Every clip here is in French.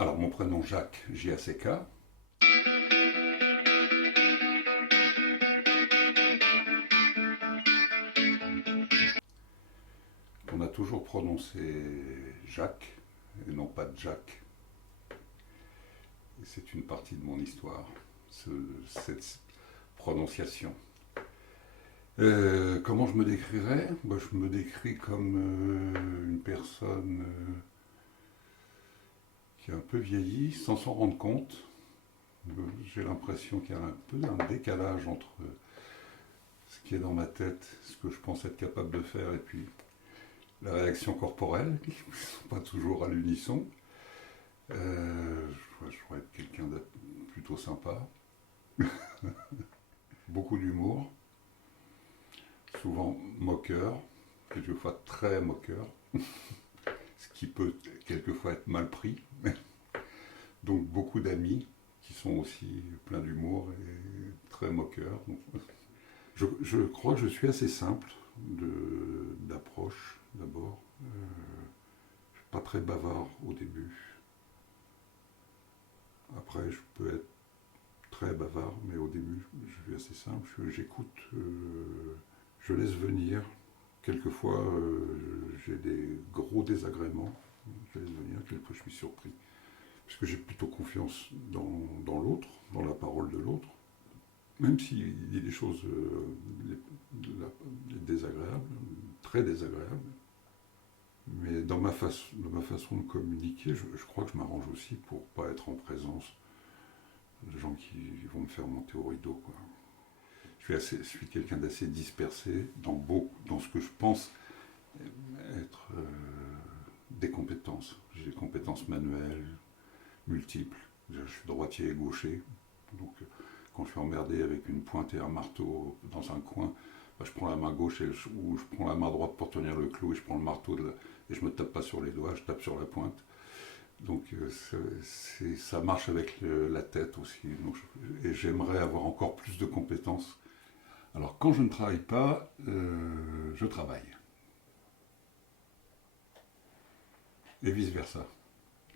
Alors, mon prénom Jacques, J-A-C-K. On a toujours prononcé Jacques et non pas Jack. Et c'est une partie de mon histoire, cette prononciation. Comment je me décrirais? Je me décris comme une personne qui est un peu vieillie sans s'en rendre compte. J'ai l'impression qu'il y a un peu un décalage entre ce qui est dans ma tête, ce que je pense être capable de faire, et puis la réaction corporelle, qui ne sont pas toujours à l'unisson. Je pourrais être quelqu'un de plutôt sympa, beaucoup d'humour, souvent moqueur, quelquefois très moqueur, ce qui peut quelquefois être mal pris. Donc beaucoup d'amis qui sont aussi pleins d'humour et très moqueurs. Donc, je crois que je suis assez simple d'approche d'abord. Je suis pas très bavard au début. Après, je peux être très bavard, mais au début, je suis assez simple. J'écoute, je laisse venir. Quelquefois, j'ai des gros désagréments. Je laisse venir. Quelquefois, je suis surpris. Parce que j'ai plutôt confiance dans l'autre, dans la parole de l'autre. Même s'il dit des choses désagréables, très désagréables. Mais dans ma façon de communiquer, je crois que je m'arrange aussi pour ne pas être en présence de gens qui vont me faire monter au rideau, quoi. Je suis quelqu'un d'assez dispersé dans ce que je pense être des compétences. J'ai des compétences manuelles, multiples. Je suis droitier et gaucher. Donc quand je suis emmerdé avec une pointe et un marteau dans un coin, je prends la main gauche ou je prends la main droite pour tenir le clou et je prends le marteau et je me tape pas sur les doigts, je tape sur la pointe. Donc ça marche avec la tête aussi. Donc, et j'aimerais avoir encore plus de compétences. Alors quand je ne travaille pas, je travaille. Et vice-versa.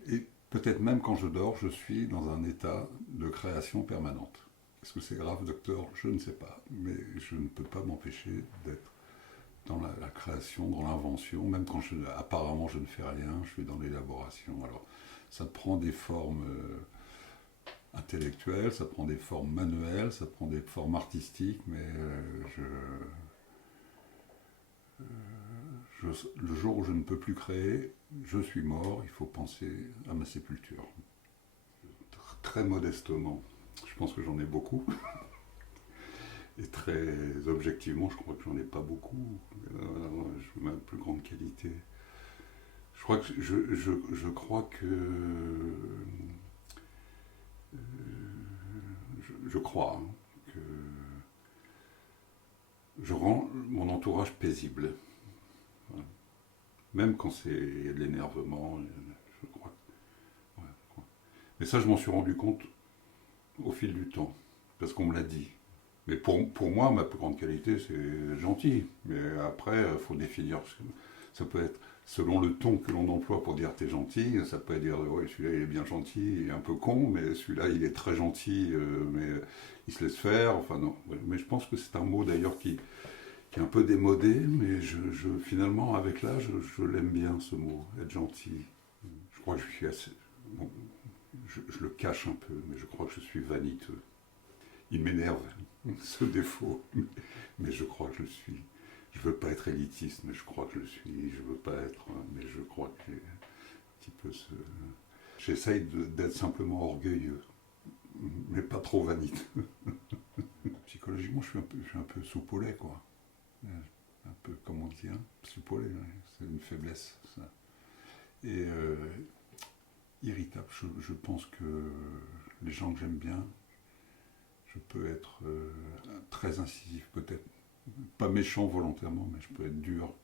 Et peut-être même quand je dors, je suis dans un état de création permanente. Est-ce que c'est grave, docteur? Je ne sais pas. Mais je ne peux pas m'empêcher d'être dans la création, dans l'invention, même quand apparemment je ne fais rien, je suis dans l'élaboration. Alors ça prend des formes intellectuelles, ça prend des formes manuelles, ça prend des formes artistiques, mais le jour où je ne peux plus créer, je suis mort, il faut penser à ma sépulture. Très modestement, je pense que j'en ai beaucoup. Et très objectivement, je crois que j'en ai pas beaucoup. Je veux ma plus grande qualité. Je crois que je rends mon entourage paisible. Voilà. Même quand il y a de l'énervement, je crois. Ouais, je crois. Mais ça, je m'en suis rendu compte au fil du temps, parce qu'on me l'a dit. Mais pour moi, ma plus grande qualité, c'est gentil. Mais après, il faut définir. Ça peut être selon le ton que l'on emploie pour dire t'es gentil. Ça peut dire ouais, celui-là il est bien gentil, il est un peu con, mais celui-là il est très gentil, mais il se laisse faire. Enfin non. Mais je pense que c'est un mot d'ailleurs qui est un peu démodé, mais finalement avec l'âge, je l'aime bien ce mot, être gentil. Je crois que je suis assez. Bon, je le cache un peu, mais je crois que je suis vaniteux. Il m'énerve, ce défaut, mais je crois que je suis. Je veux pas être élitiste, mais je crois que je suis. Je veux pas être, mais je crois que j'ai un petit peu ce. J'essaye d'être simplement orgueilleux, mais pas trop vaniteux. Psychologiquement, je suis un peu soupe au lait, quoi. Un peu, comme on dit, hein, soupe au lait, c'est une faiblesse, ça. Et irritable, je pense que les gens que j'aime bien, je peux être très incisif, peut-être pas méchant volontairement, mais je peux être dur.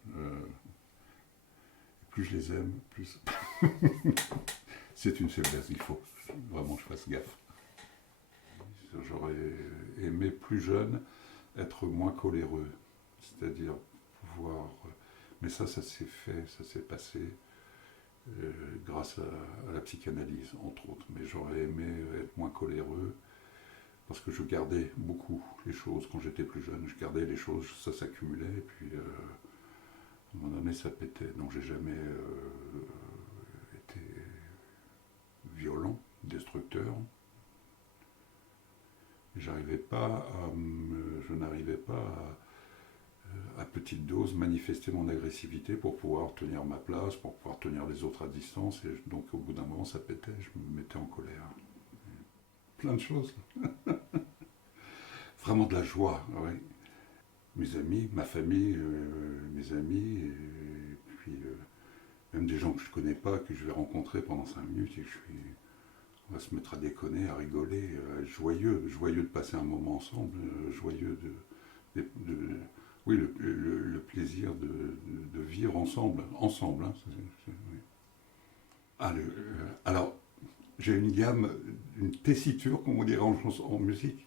Plus je les aime, plus c'est une faiblesse. Il faut vraiment que je fasse gaffe. J'aurais aimé plus jeune être moins coléreux, c'est-à-dire pouvoir. Mais ça s'est fait, ça s'est passé. grâce à la psychanalyse, entre autres. Mais j'aurais aimé être moins coléreux, parce que je gardais beaucoup les choses quand j'étais plus jeune. Je gardais les choses, ça s'accumulait, et puis à un moment donné, ça pétait. Donc j'ai jamais été violent, destructeur. Je n'arrivais pas à petite dose manifester mon agressivité pour pouvoir tenir ma place, pour pouvoir tenir les autres à distance. Et donc au bout d'un moment, ça pétait, je me mettais en colère. Plein de choses. Vraiment de la joie, oui. Mes amis, ma famille, mes amis, et puis même des gens que je ne connais pas, que je vais rencontrer pendant 5 minutes, et on va se mettre à déconner, à rigoler, à être joyeux de passer un moment ensemble, joyeux oui, le plaisir de vivre ensemble, hein, oui. Alors, j'ai une gamme, une tessiture, comme on dirait en musique,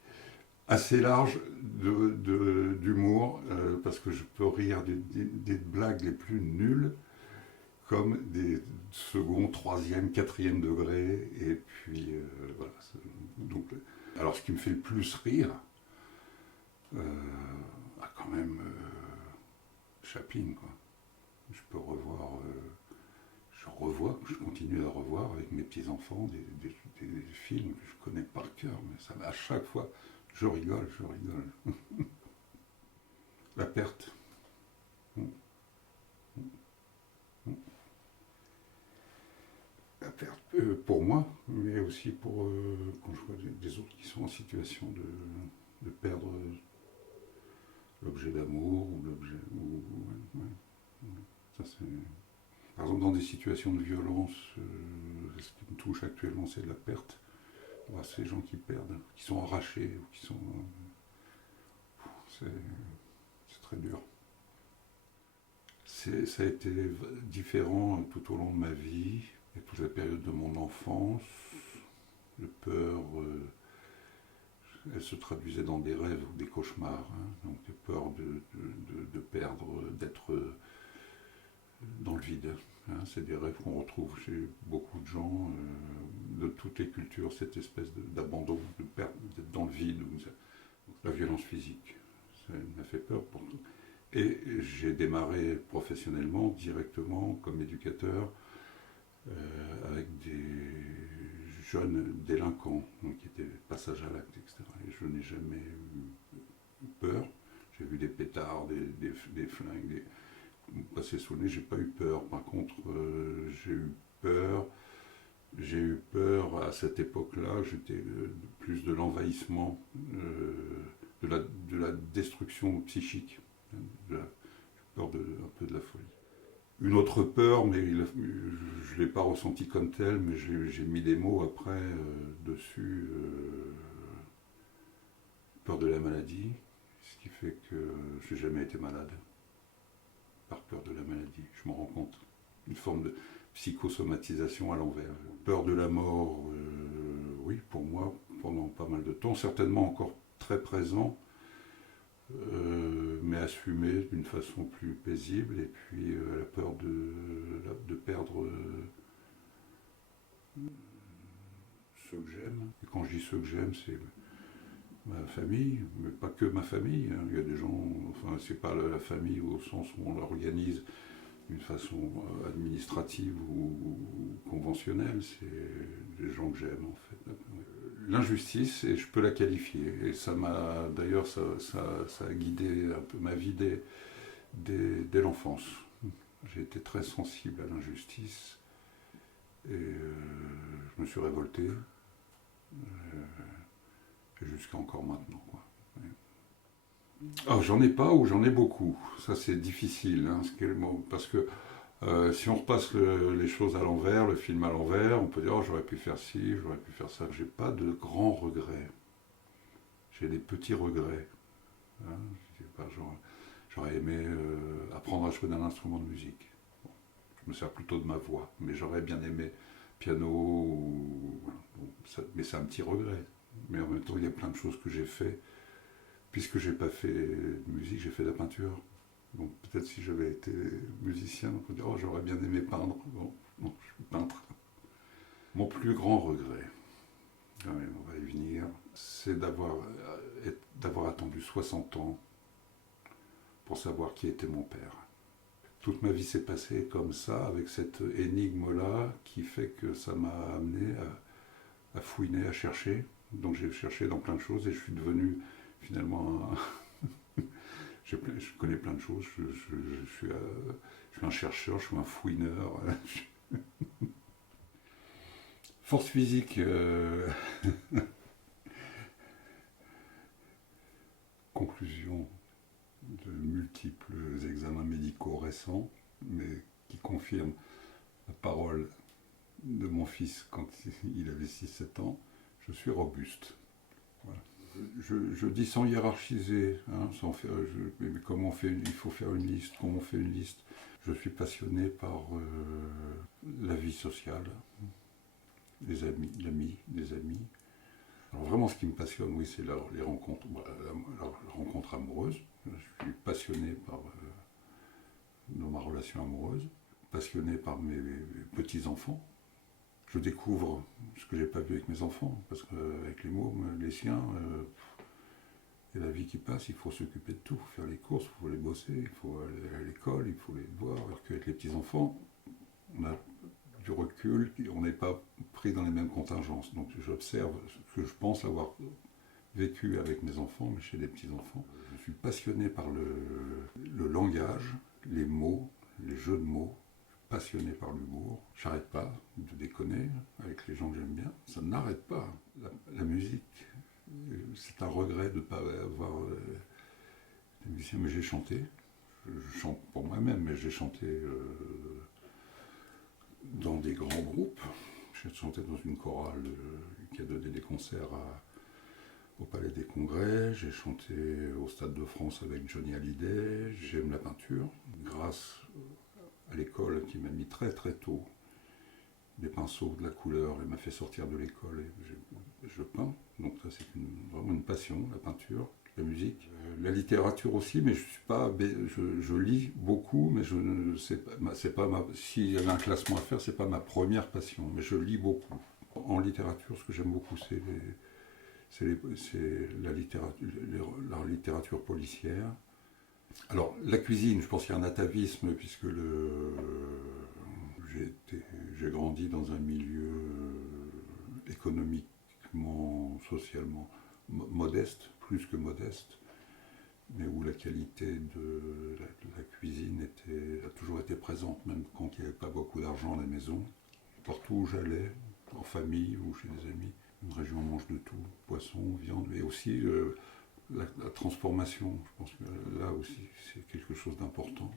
assez large d'humour, parce que je peux rire des blagues les plus nulles, comme des second, troisième, quatrième degré, et puis voilà. Donc, alors ce qui me fait le plus rire, quand même Chaplin, quoi. Je peux revoir, je continue à revoir avec mes petits-enfants des films que je connais par cœur, mais ça, à chaque fois, je rigole. La perte. La perte, pour moi, mais aussi pour quand je vois des autres qui sont en situation de perdre l'objet d'amour ou l'objet. Ça, c'est... Par exemple, dans des situations de violence, ce qui me touche actuellement, c'est la perte. Voilà, ces gens qui perdent, qui sont arrachés, ou qui sont. C'est très dur. Ça a été différent tout au long de ma vie, et toute la période de mon enfance. De peur, elle se traduisait dans des rêves ou des cauchemars. Hein, donc de peur de perdre, d'être dans le vide. Hein, c'est des rêves qu'on retrouve chez beaucoup de gens, de toutes les cultures, cette espèce d'abandon, de perte, d'être dans le vide. Donc, la violence physique, ça m'a fait peur pour tout. Et j'ai démarré professionnellement, directement, comme éducateur, avec des jeunes délinquants, donc qui étaient passage à l'acte, etc. Et je n'ai jamais eu peur. J'ai vu des pétards, des flingues, passer sous le nez, j'ai pas eu peur. Par contre, j'ai eu peur à cette époque-là, j'étais plus de l'envahissement, de la destruction psychique, j'ai peur un peu de la folie. Une autre peur, mais je ne l'ai pas ressenti comme telle, mais j'ai mis des mots après dessus, peur de la maladie, ce qui fait que je n'ai jamais été malade. Par peur de la maladie, je m'en rends compte. Une forme de psychosomatisation à l'envers. Peur de la mort, oui, pour moi, pendant pas mal de temps, certainement encore très présent, mais assumé d'une façon plus paisible, et puis la peur de perdre ceux que j'aime. Et quand je dis ceux que j'aime, c'est ma famille, mais pas que ma famille. Hein. Il y a des gens, enfin, c'est pas la famille au sens où on l'organise d'une façon administrative ou conventionnelle, c'est des gens que j'aime en fait. L'injustice, et je peux la qualifier, et ça m'a d'ailleurs ça a guidé un peu ma vie dès l'enfance. J'ai été très sensible à l'injustice et je me suis révolté. Jusqu'à encore maintenant, quoi. Oh, j'en ai pas ou j'en ai beaucoup. Ça, c'est difficile, hein, parce que si on repasse les choses à l'envers, le film à l'envers, on peut dire oh, j'aurais pu faire ci, j'aurais pu faire ça. J'ai pas de grands regrets. J'ai des petits regrets. Hein. J'aurais aimé apprendre à jouer d'un instrument de musique. Bon, je me sers plutôt de ma voix, mais j'aurais bien aimé piano. Mais c'est un petit regret. Mais en même temps, il y a plein de choses que j'ai fait. Puisque j'ai pas fait de musique, j'ai fait de la peinture. Donc peut-être si j'avais été musicien, on peut dire oh, j'aurais bien aimé peindre. Bon, Non, je suis peintre. Mon plus grand regret, quand même, on va y venir, c'est d'avoir attendu 60 ans pour savoir qui était mon père. Toute ma vie s'est passée comme ça, avec cette énigme-là, qui fait que ça m'a amené à fouiner, à chercher. Donc j'ai cherché dans plein de choses et je suis devenu finalement je connais plein de choses. Je suis un chercheur, je suis un fouineur. Force physique, conclusion de multiples examens médicaux récents, mais qui confirment la parole de mon fils quand il avait 6-7 ans. Je suis robuste. Voilà. Je dis sans hiérarchiser, hein, mais il faut faire une liste, comment on fait une liste. Je suis passionné par la vie sociale, les amis. Alors vraiment, ce qui me passionne, oui, c'est les rencontres, la rencontre amoureuse. Je suis passionné par ma relation amoureuse, passionné par mes petits-enfants. Je découvre ce que j'ai pas vu avec mes enfants, parce qu'avec les mômes, les siens, et la vie qui passe, il faut s'occuper de tout, il faut faire les courses, il faut les bosser, il faut aller à l'école, il faut les voir. Alors qu'avec les petits-enfants, on a du recul, on n'est pas pris dans les mêmes contingences. Donc j'observe ce que je pense avoir vécu avec mes enfants, mais chez les petits-enfants. Je suis passionné par le langage, les mots, les jeux de mots, passionné par l'humour. J'arrête pas de déconner avec les gens que j'aime bien. Ça n'arrête pas. La musique, c'est un regret de ne pas avoir des musiciens, mais j'ai chanté. Je chante pour moi-même, mais j'ai chanté dans des grands groupes. J'ai chanté dans une chorale qui a donné des concerts au Palais des Congrès. J'ai chanté au Stade de France avec Johnny Hallyday. J'aime la peinture. Grâce à l'école qui m'a mis très très tôt des pinceaux, de la couleur, et m'a fait sortir de l'école et je peins. Donc ça c'est vraiment une passion, la peinture, la musique, la littérature aussi, mais je lis beaucoup, mais c'est pas s'il y avait un classement à faire, c'est pas ma première passion, mais je lis beaucoup. En littérature, ce que j'aime beaucoup, c'est la littérature policière. Alors, la cuisine, je pense qu'il y a un atavisme, puisque j'ai grandi dans un milieu économiquement, socialement modeste, plus que modeste, mais où la qualité de la cuisine a toujours été présente, même quand il n'y avait pas beaucoup d'argent à la maison. Partout où j'allais, en famille ou chez des amis, une région mange de tout, poisson, viande, mais aussi la transformation. Je pense que là aussi, c'est quelque chose d'important.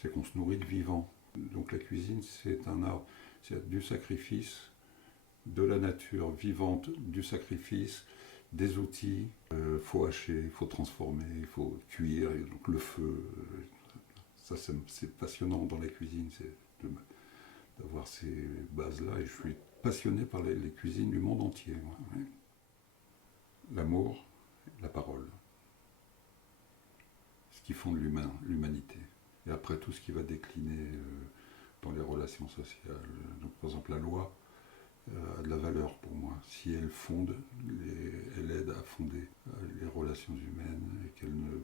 C'est qu'on se nourrit de vivant. Donc la cuisine, c'est un art, c'est du sacrifice, de la nature vivante, du sacrifice, des outils. Il faut hacher, il faut transformer, il faut cuire, et donc le feu. Ça, c'est passionnant dans la cuisine, c'est d'avoir ces bases-là. Et je suis passionné par les cuisines du monde entier. Ouais. L'amour, la parole. Ce qui fonde l'humanité. Et après tout ce qui va décliner dans les relations sociales. Donc par exemple la loi a de la valeur pour moi. Si elle fonde, elle aide à fonder les relations humaines et qu'elle ne...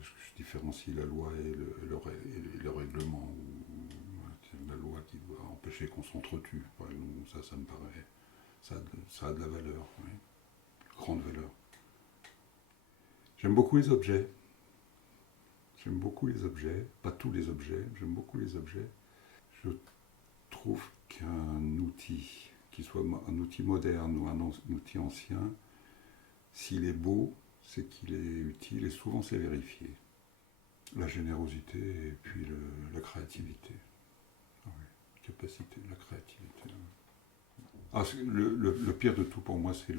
Je différencie la loi et le règlement. La loi qui doit empêcher qu'on s'entretue. Ça me paraît... Ça a de la valeur, oui. Grande valeur. J'aime beaucoup les objets. J'aime beaucoup les objets, pas tous les objets, j'aime beaucoup les objets. Je trouve qu'un outil, qu'il soit un outil moderne ou un outil ancien, s'il est beau, c'est qu'il est utile et souvent c'est vérifié. La générosité et puis la créativité. Ah oui, la capacité, la créativité. Le pire de tout pour moi, c'est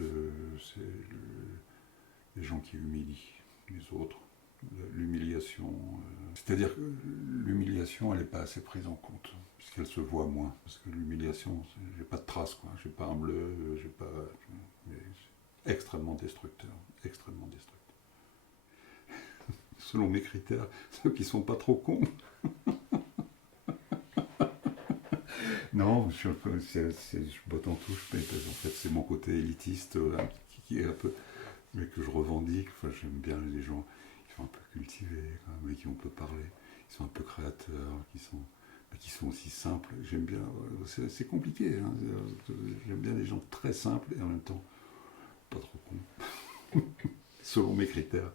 les gens qui humilient les autres. L'humiliation. C'est-à-dire que l'humiliation, elle n'est pas assez prise en compte, puisqu'elle se voit moins. Parce que l'humiliation, j'ai pas de traces, quoi. J'ai pas un bleu, j'ai pas. Mais c'est extrêmement destructeur. Extrêmement destructeur. Selon mes critères, ceux qui sont pas trop cons. Non, je botte en touche, mais en fait, c'est mon côté élitiste qui est un peu. Mais que je revendique. Enfin, j'aime bien les gens qui sont un peu cultivés, quand même, avec qui on peut parler, qui sont un peu créateurs, qui sont aussi simples. J'aime bien. C'est compliqué. Hein. J'aime bien les gens très simples et en même temps pas trop cons, selon mes critères.